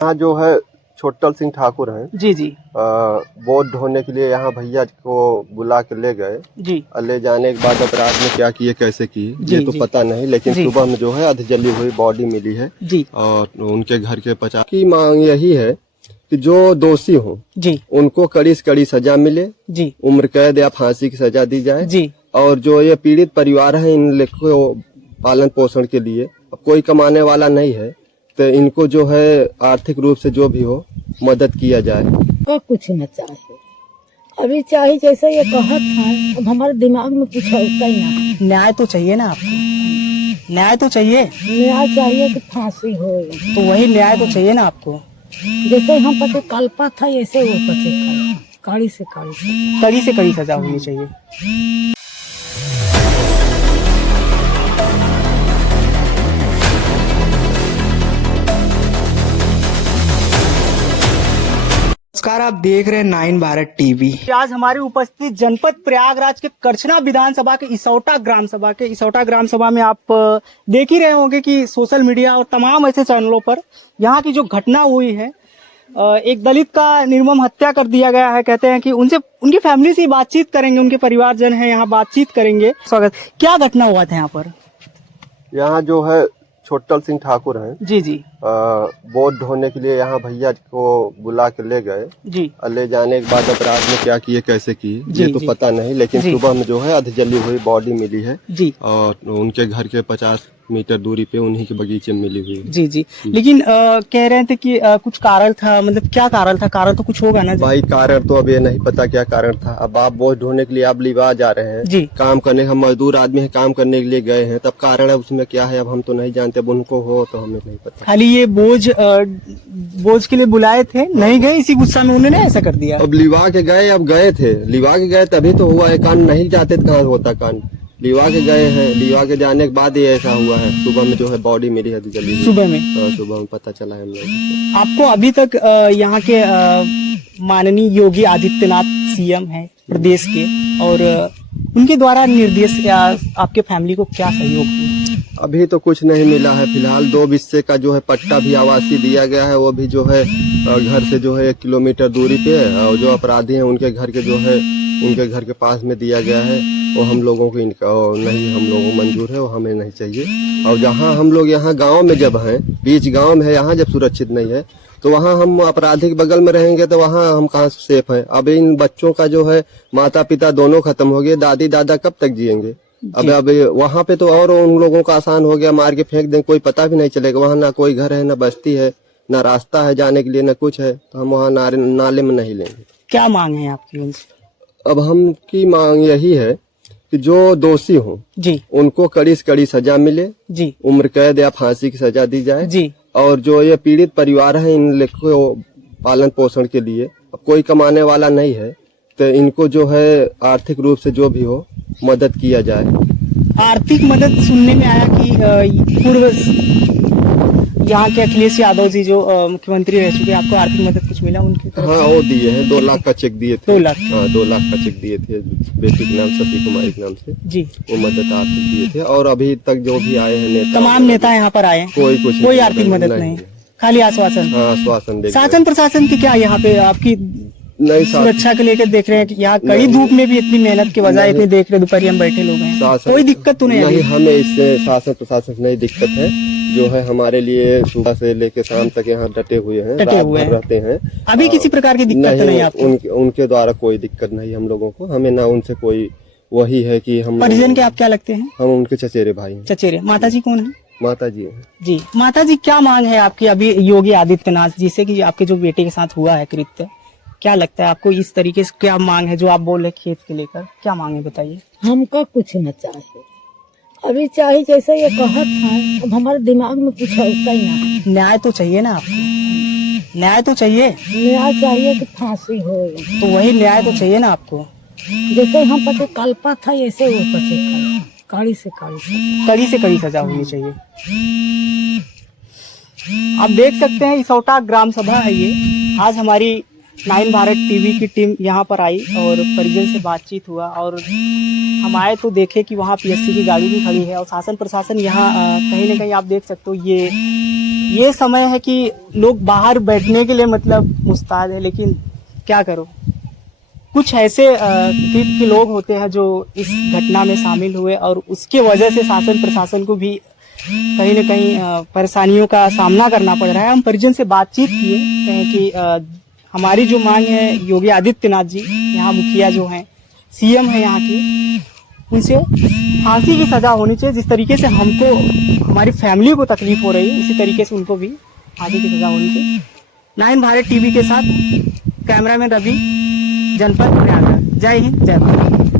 यहाँ जो है छोटल सिंह ठाकुर हैं जी जी वोट ढोने के लिए यहाँ भैया को बुला के ले गए। जी ले जाने के बाद अपराध में क्या किए कैसे किए जी, ये तो जी, पता नहीं, लेकिन जी, सुबह में जो है अधजली हुई बॉडी मिली है जी और उनके घर के 50 की मांग यही है कि जो दोषी हो जी उनको कड़ी से कड़ी सजा मिले, जी उम्र कैद या फांसी की सजा दी जाए। जी और जो ये पीड़ित परिवार है इन लोगों को पालन पोषण के लिए अब कोई कमाने वाला नहीं है, तो इनको जो है आर्थिक रूप से जो भी हो मदद किया जाए। का कुछ न चाहे, अभी चाहे जैसे ये कहत है, अब हमारे दिमाग में कुछ होता ही ना। न्याय तो चाहिए ना आपको, न्याय तो चाहिए, न्याय चाहिए कि फांसी हो, तो वही न्याय तो चाहिए ना आपको। जैसे हम पते कल्पा था ऐसे वो पते कड़ी से कड़ी सजा होनी चाहिए। नमस्कार, आप देख रहे हैं 9 भारत टीवी। आज हमारी उपस्थिति जनपद प्रयागराज के करछना विधानसभा के इसौटा ग्राम सभा में आप देख ही रहे होंगे कि सोशल मीडिया और तमाम ऐसे चैनलों पर यहाँ की जो घटना हुई है, एक दलित का निर्मम हत्या कर दिया गया है। कहते हैं कि उनसे उनकी फैमिली से बातचीत करेंगे, उनके परिवारजन हैं यहाँ, बातचीत करेंगे। स्वागत। क्या घटना हुआ था यहाँ पर? यहाँ जो है छोटल सिंह ठाकुर हैं जी जी वोट ढोने के लिए यहाँ भैया को बुला के ले गए। जी ले जाने के बाद अपराध में क्या किए कैसे किए जी, ये तो जी, पता नहीं, लेकिन जी, सुबह में जो है अधजली हुई बॉडी मिली है जी और उनके घर के 50 मीटर दूरी पे उन्हीं के बगीचे में मिली हुई है। जी जी। लेकिन कह रहे थे कि कुछ कारण था, मतलब क्या कारण था? कारण तो कुछ होगा ना भाई? कारण तो अब ये नहीं पता क्या कारण था। अब आप बोझ ढोने के लिए आप लिवा जा रहे हैं जी, काम करने, हम मजदूर आदमी है, काम करने के लिए गए हैं, तब कारण है उसमें क्या है अब हम तो नहीं जानते। अब उनको हो तो हमें नहीं पता। खाली ये बोझ के लिए बुलाए थे, नहीं गए, इसी गुस्सा में उन्होंने ऐसा कर दिया। अब लिवा के गए, अब गए थे लिवा के गए तभी तो हुआ है, कांड नहीं जाते तो कहाँ होता कांड। लिवा के गए हैं, लिवा के जाने के बाद ही ऐसा हुआ है। सुबह में जो है बॉडी मिली है जल्दी सुबह में? सुबह में पता चला है हम लोग। आपको अभी तक यहाँ के माननीय योगी आदित्यनाथ सीएम है प्रदेश के, और उनके द्वारा निर्देश या आपके फैमिली को क्या सहयोग हुआ? अभी तो कुछ नहीं मिला है फिलहाल। 2 हिस्से का जो है पट्टा भी आवासीय दिया गया है, वो भी जो है घर से जो है 1 किलोमीटर दूरी पे है, और जो अपराधी हैं उनके घर के जो है उनके घर के पास में दिया गया है। वो हम लोगों को नहीं, हम लोगों को मंजूर है, वो हमें नहीं चाहिए। और जहाँ हम लोग यहाँ गांव में जब हैं, बीच गांव में है, यहाँ जब सुरक्षित नहीं है तो वहाँ हम अपराधी के बगल में रहेंगे तो वहाँ हम कहाँ सेफ हैं। अब इन बच्चों का जो है माता पिता दोनों खत्म हो गए, दादी दादा कब तक जिएंगे? अब वहाँ पे तो और उन लोगों का आसान हो गया, मार के फेंक दें, कोई पता भी नहीं चलेगा। वहाँ ना कोई घर है, ना बस्ती है, ना रास्ता है जाने के लिए, ना कुछ है, तो हम वहाँ नाले में नहीं लेंगे। क्या मांग है आपकी उनसे? अब हम की मांग यही है कि जो दोषी हो जी उनको कड़ी से कड़ी सजा मिले, जी उम्र कैद या फांसी की सजा दी जाए। जी और जो ये पीड़ित परिवार है इन लोगों को पालन पोषण के लिए अब कोई कमाने वाला नहीं है, तो इनको जो है आर्थिक रूप से जो भी हो मदद किया जाए। आर्थिक मदद सुनने में आया कि पूर्व यहाँ के अखिलेश यादव जी जो मुख्यमंत्री रह चुके, आपको आर्थिक मदद कुछ मिला उनकी तरफ? हाँ, वो दिए हैं, 2 लाख का चेक दिए थे। 2 लाख? हाँ, 2 लाख का चेक दिए थे बेटी के नाम, शशि कुमारी के नाम से जी। वो मदद आर्थिक दिए थे। और अभी तक जो भी आए हैं नेता, तमाम नेता यहाँ पर आए, कोई आर्थिक मदद नहीं, खाली आश्वासन। हाँ, आश्वासन दे। शासन प्रशासन की क्या यहाँ पे आपकी नहीं सुरक्षा के लेकर देख रहे हैं कि यहाँ कड़ी धूप में भी इतनी मेहनत के बजाय इतनी देख रहे दोपहर हम बैठे लोग हैं, कोई दिक्कत तो नहीं? हमें इससे शासन प्रशासन से नहीं दिक्कत है, जो है हमारे लिए सुबह से लेकर शाम तक यहाँ डटे हुए हैं, रात भर रहते हैं। अभी किसी प्रकार की दिक्कत तो नहीं आपको? उनके द्वारा कोई दिक्कत नहीं हम लोगों को, हमें ना उनसे कोई वही है कि हम परिजन के आप क्या लगते हैं? हम उनके चचेरे भाई हैं। चचेरे? माता जी कौन है? माता जी हैं जी। माता जी, क्या मांग है आपकी अभी योगी आदित्यनाथ जी से कि आपके जो बेटे के साथ हुआ है कृत्य, क्या लगता है आपको इस तरीके से क्या मांग है? जो आप बोल रहे खेत के लेकर, क्या मांग है बताइए? हमका कुछ न चाहे, अभी चाहे जैसे ये कहत है, अब हमारे दिमाग में कुछ होता ही ना। न्याय तो चाहिए ना आपको, न्याय तो चाहिए, न्याय चाहिए कि फांसी हो, तो वही न्याय तो चाहिए ना आपको। जैसे हम पते कल्पा था ऐसे वो पते कड़ी से कड़ी सजा होनी चाहिए। आप देख सकते हैं इसौटा ग्राम सभा है ये। आज हमारी 9 भारत टीवी की टीम यहाँ पर आई और परिजन से बातचीत हुआ और हम आए तो देखे कि वहाँ पीएससी की गाड़ी भी खड़ी है और शासन प्रशासन यहाँ कहीं ना कहीं आप देख सकते हो ये समय है कि लोग बाहर बैठने के लिए मतलब मुस्ताद है, लेकिन क्या करो, कुछ ऐसे कीट के लोग होते हैं जो इस घटना में शामिल हुए और उसके वजह से शासन प्रशासन को भी कहीं न कहीं परेशानियों का सामना करना पड़ रहा है। हम परिजन से बातचीत किए, कहें कि हमारी जो मांग है योगी आदित्यनाथ जी यहाँ मुखिया जो हैं, सीएम है यहाँ की, उनसे फांसी की सजा होनी चाहिए। जिस तरीके से हमको हमारी फैमिली को तकलीफ हो रही है उसी तरीके से उनको भी फांसी की सजा होनी चाहिए। 9 भारत टीवी के साथ कैमरामैन रवि, जनपद प्रयागराज। जय हिंद, जय भारत।